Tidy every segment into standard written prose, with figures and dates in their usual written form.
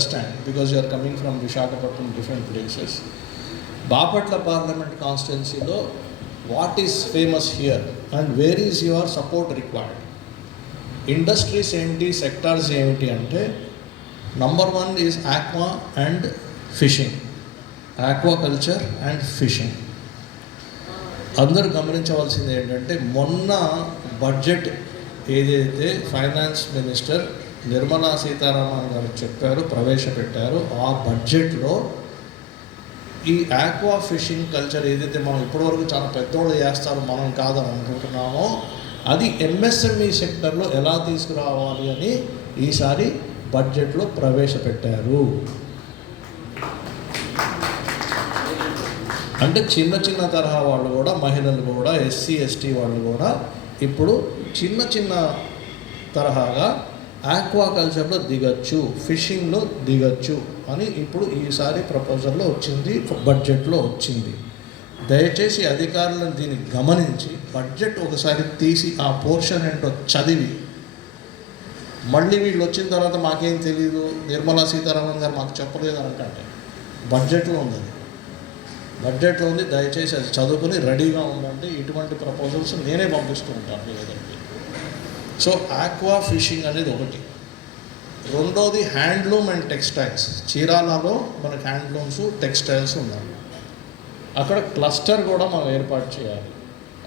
understand because you are coming from Visakhapatnam, different places. Bapatla Parliament constituency lo, what is famous here and where is your support required? Industries enti, sectors emiti ante, number one is aqua and fishing, aquaculture and fishing. అందరూ గమనించవలసింది ఏంటంటే మొన్న budget ఏదైతే finance minister Nirmala Sitharaman గారు చెప్పారు, ప్రవేశపెట్టారు, ఆ బడ్జెట్లో ఈ ఆక్వా ఫిషింగ్ కల్చర్ ఏదైతే మనం ఇప్పటివరకు చాలా పెద్దోళ్ళు చేస్తారు మనం కాదని అనుకుంటున్నామో అది ఎంఎస్ఎంఈ సెక్టర్లో ఎలా తీసుకురావాలి అని ఈసారి బడ్జెట్లో ప్రవేశపెట్టారు. అంటే చిన్న చిన్న తరహా వాళ్ళు కూడా, మహిళలు కూడా, ఎస్సీ ఎస్టీ వాళ్ళు కూడా ఇప్పుడు చిన్న చిన్న తరహాగా ఆక్వాకల్చర్లో దిగచ్చు, ఫిషింగ్లో దిగచ్చు అని ఇప్పుడు ఈసారి ప్రపోజల్లో వచ్చింది, బడ్జెట్లో వచ్చింది. దయచేసి అధికారులను దీన్ని గమనించి బడ్జెట్ ఒకసారి తీసి ఆ పోర్షన్ ఏంటో చదివి, మళ్ళీ వీళ్ళు వచ్చిన తర్వాత మాకేం తెలియదు, నిర్మలా సీతారామన్ గారు మాకు చెప్పలేదు అనకంటే బడ్జెట్లో ఉంది, బడ్జెట్లో ఉంది. దయచేసి అది చదువుకుని రెడీగా ఉందంటే ఇటువంటి ప్రపోజల్స్ నేనే పంపిస్తూ ఉంటాను మీ దగ్గరికి. సో ఆక్వా ఫిషింగ్ అనేది ఒకటి. రెండోది హ్యాండ్లూమ్ అండ్ టెక్స్టైల్స్. చీరాలలో మనకు హ్యాండ్లూమ్స్, టెక్స్టైల్స్ ఉన్నాయి. అక్కడ క్లస్టర్ కూడా మనం ఏర్పాటు చేయాలి.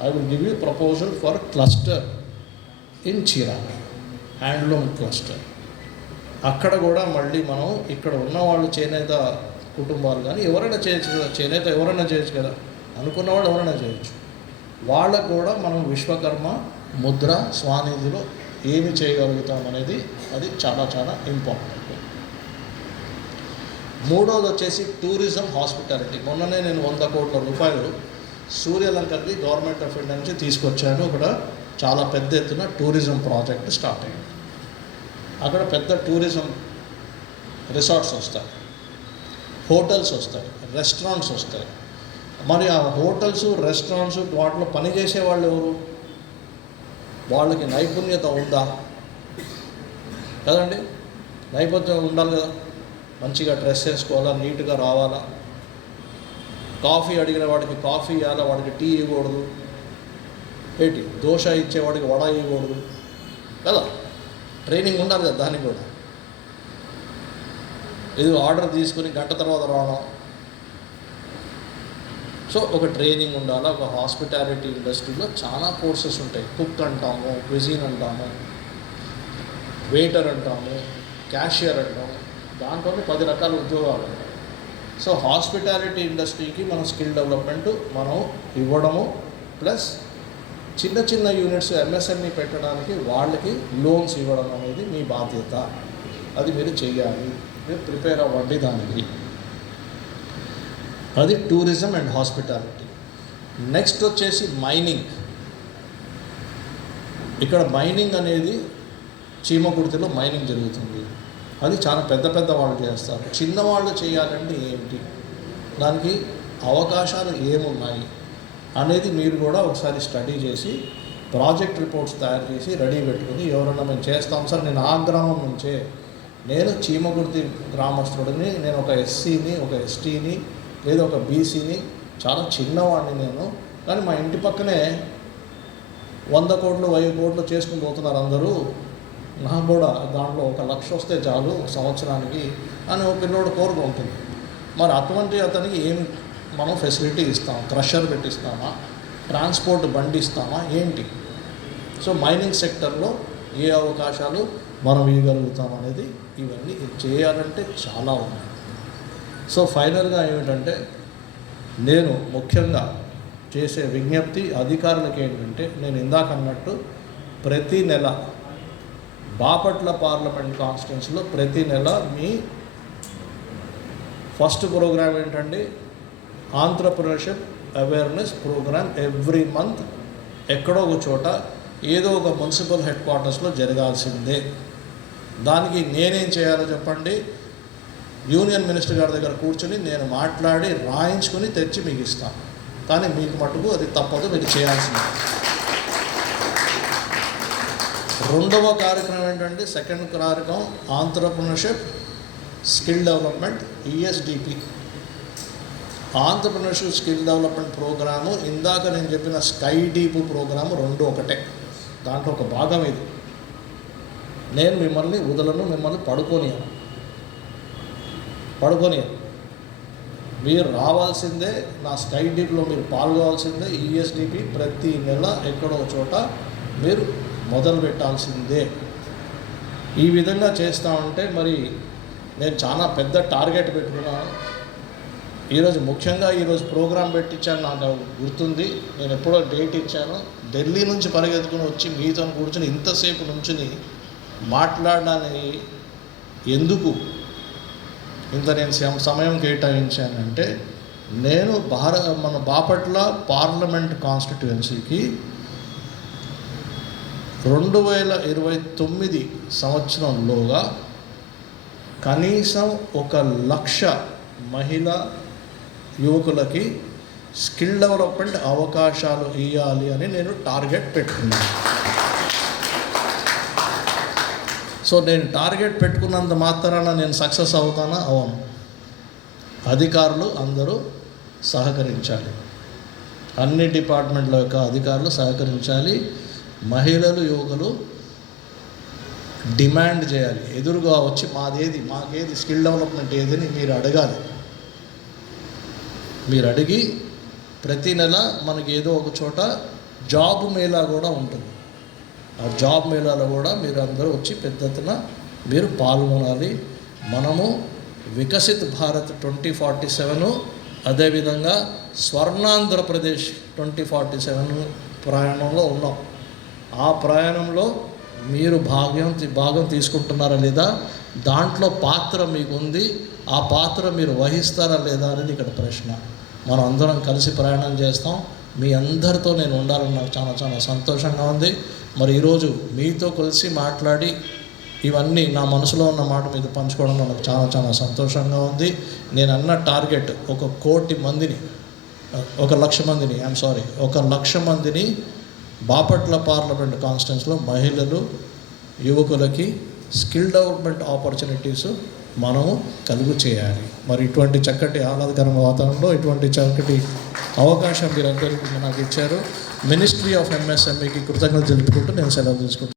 I will give you proposal for cluster in Chirala, handloom cluster. అక్కడ కూడా మళ్ళీ మనం ఇక్కడ ఉన్నవాళ్ళు చేనేత కుటుంబాలు కానీ ఎవరైనా చేయొచ్చు కదా, చేనేత ఎవరైనా చేయొచ్చు కదా, అనుకున్న వాళ్ళు ఎవరైనా చేయొచ్చు. వాళ్ళకు కూడా మనం విశ్వకర్మ ముద్ర స్వానిధిలో ఏమి చేయగలుగుతాం అనేది అది చాలా చాలా ఇంపార్టెంట్. మూడోది వచ్చేసి టూరిజం, హాస్పిటాలిటీ. మొన్ననే నేను 100 కోట్ల రూపాయలు సూర్యలంకకి గవర్నమెంట్ ఆఫ్ ఇండియా నుంచి తీసుకొచ్చాను. అక్కడ చాలా పెద్ద ఎత్తున టూరిజం ప్రాజెక్ట్ స్టార్ట్ అయ్యింది. అక్కడ పెద్ద టూరిజం రిసార్ట్స్ వస్తాయి, హోటల్స్ వస్తాయి, రెస్టారెంట్స్ వస్తాయి. మరి ఆ హోటల్స్, రెస్టారెంట్స్ వాటిలో పనిచేసే వాళ్ళు ఎవరు? వాళ్ళకి నైపుణ్యత ఉందా? కదండి, నైపుణ్యం ఉండాలి కదా. మంచిగా డ్రెస్ వేసుకోవాలా, నీట్గా రావాలా. కాఫీ అడిగిన వాడికి కాఫీ ఇవ్వాలా, వాడికి టీ ఇవ్వకూడదు. ఏంటి దోశ ఇచ్చేవాడికి వడ ఇవ్వకూడదు కదా. ట్రైనింగ్ ఉండాలి కదా దానికి కూడా. ఇది ఆర్డర్ తీసుకుని గంట తర్వాత రావడం. సో ఒక ట్రైనింగ్ ఉండాలి. ఒక హాస్పిటాలిటీ ఇండస్ట్రీలో చాలా కోర్సెస్ ఉంటాయి. కుక్ అంటాము, క్విజిన్ అంటాము, వెయిటర్ అంటాము, క్యాషియర్ అంటాము. దాంట్లోనే 10 రకాల ఉద్యోగాలు ఉంటాయి. సో హాస్పిటాలిటీ ఇండస్ట్రీకి మనం స్కిల్ డెవలప్మెంట్ మనం ఇవ్వడము, ప్లస్ చిన్న చిన్న యూనిట్స్ ఎంఎస్ఎంఈ పెట్టడానికి వాళ్ళకి లోన్స్ ఇవ్వడం అనేది మీ బాధ్యత. అది మీరు చెయ్యాలి, మీరు ప్రిపేర్ అవ్వండి దానికి. అది టూరిజం అండ్ హాస్పిటాలిటీ. నెక్స్ట్ వచ్చేసి మైనింగ్. ఇక్కడ మైనింగ్ అనేది చీమకుర్తిలో మైనింగ్ జరుగుతుంది. అది చాలా పెద్ద పెద్ద వాళ్ళు చేస్తారు. చిన్నవాళ్ళు చేయాలంటే ఏమిటి, దానికి అవకాశాలు ఏమున్నాయి అనేది మీరు కూడా ఒకసారి స్టడీ చేసి ప్రాజెక్ట్ రిపోర్ట్స్ తయారు చేసి రెడీ పెట్టుకుని, ఎవరన్నా మేము చేస్తాం సార్, నేను ఆ గ్రామం నుంచే, నేను చీమకుర్తి గ్రామస్తుడిని, నేను ఒక ఎస్సీని, ఒక ఎస్టీని, లేదా ఒక బీసీని, చాలా చిన్నవాడిని నేను, కానీ మా ఇంటి పక్కనే 100 కోట్లు 1000 కోట్లు చేసుకుని పోతున్నారు అందరూ, నాకు కూడా దాంట్లో 1 లక్ష వస్తే చాలు సంవత్సరానికి అని ఒక పిల్లోడు కోరిక ఉంటుంది. మరి అటువంటి అతనికి ఏమి మనం ఫెసిలిటీ ఇస్తాం? క్రషర్ పెట్టిస్తామా, ట్రాన్స్పోర్ట్ బండి ఇస్తామా, ఏంటి? సో మైనింగ్ సెక్టర్లో ఏ అవకాశాలు మనం ఇవ్వగలుగుతాం అనేది, ఇవన్నీ చేయాలంటే చాలా ఉన్నాయి. సో ఫైనల్గా ఏమిటంటే, నేను ముఖ్యంగా చేసే విజ్ఞప్తి అధికారులకి ఏంటంటే, నేను ఇందాక అన్నట్టు ప్రతి నెల బాపట్ల పార్లమెంట్ కాన్స్టిట్యున్సీలో ప్రతి నెల మీ ఫస్ట్ ప్రోగ్రామ్ ఏంటండి, entrepreneurship awareness program. Every month ఎక్కడో ఒక చోట ఏదో ఒక మున్సిపల్ హెడ్ క్వార్టర్స్లో జరగాల్సిందే. దానికి నేనేం చేయాలో చెప్పండి, యూనియన్ మినిస్టర్ గారి దగ్గర కూర్చొని నేను మాట్లాడి రాయించుకొని తెచ్చి మీకు ఇస్తాను. కానీ మీకు మటుకు అది తప్పదు, మీరు చేయాల్సిందే. రెండవ కార్యక్రమం ఏంటంటే, సెకండ్ కార్యక్రమం entrepreneurship skill development, ESDP, entrepreneurship skill development programme, ఇందాక నేను చెప్పిన స్కై డీప్ ప్రోగ్రాము రెండు ఒకటే. దాంట్లో ఒక భాగం ఇది. నేను మిమ్మల్ని వదలను, మిమ్మల్ని పడుకోనియను. మీరు రావాల్సిందే, నా స్కై డీప్లో మీరు పాల్గొవాల్సిందే. ఈఎస్డిపి ప్రతి నెల ఎక్కడో చోట మీరు మొదలు పెట్టాల్సిందే. ఈ విధంగా చేస్తూ ఉంటే మరి నేను చాలా పెద్ద టార్గెట్ పెట్టుకున్నాను. ముఖ్యంగా ఈరోజు ప్రోగ్రాం పెట్టించాను, నాకు గుర్తుంది. నేను ఎప్పుడో డేట్ ఇచ్చాను. ఢిల్లీ నుంచి పరిగెత్తుకుని వచ్చి మీతో కూర్చొని ఇంతసేపు నుంచుని మాట్లాడడానికి ఎందుకు ఇంత నేను సమయం కేటాయించానంటే, నేను మన బాపట్ల పార్లమెంట్ కాన్స్టిట్యుయెన్సీకి 2029 సంవత్సరంలోగా కనీసం 1,00,000 మహిళా యువకులకి స్కిల్ డెవలప్మెంట్ అవకాశాలు ఇవ్వాలి అని నేను టార్గెట్ పెట్టుకున్నాను. సో నేను టార్గెట్ పెట్టుకున్నంత మాత్రాన నేను సక్సెస్ అవుతానా? అవును. అధికారులు అందరూ సహకరించాలి, అన్ని డిపార్ట్మెంట్ల యొక్క అధికారులు సహకరించాలి. మహిళలు, యువకులు డిమాండ్ చేయాలి, ఎదురుగా వచ్చి మాకేది స్కిల్ డెవలప్మెంట్ ఏదని మీరు అడగాలి. మీరు అడిగి ప్రతి నెల మనకి ఏదో ఒక చోట జాబ్ మేళా కూడా ఉంటుంది. ఆ జాబ్ మేళాలో కూడా మీరు అందరూ వచ్చి పెద్ద ఎత్తున మీరు పాల్గొనాలి. మనము వికసిత్ భారత్ 2047, అదేవిధంగా స్వర్ణాంధ్రప్రదేశ్ 2047 ప్రయాణంలో ఉన్నాం. ఆ ప్రయాణంలో మీరు భాగం తీసుకుంటున్నారా లేదా, దాంట్లో పాత్ర మీకు ఉంది, ఆ పాత్ర మీరు వహిస్తారా లేదా అనేది ఇక్కడ ప్రశ్న. మనం అందరం కలిసి ప్రయాణం చేస్తాం. మీ అందరితో నేను ఉండాలని నాకు చాలా చాలా సంతోషంగా ఉంది. మరి ఈరోజు మీతో కలిసి మాట్లాడి ఇవన్నీ నా మనసులో ఉన్న మాట మీద పంచుకోవడం నాకు చాలా చాలా సంతోషంగా ఉంది. నేను అన్న టార్గెట్ 1,00,00,000 మందిని 1,00,000 మందిని బాపట్ల పార్లమెంట్ కాన్స్టిట్యుయెన్సీలో మహిళలు, యువకులకి స్కిల్ డెవలప్మెంట్ ఆపర్చునిటీస్ మనము కలుగు చేయాలి. మరి ఇటువంటి చక్కటి ఆహ్లాదకరమైన వాతావరణంలో ఇటువంటి చక్కటి అవకాశం మీరందరికీ నాకు ఇచ్చారు. మినిస్ట్రీ ఆఫ్ ఎంఎస్ఎంఈకి కృతజ్ఞతలు తెలుపుకుంటూ నేను సెలవు తీసుకుంటాను.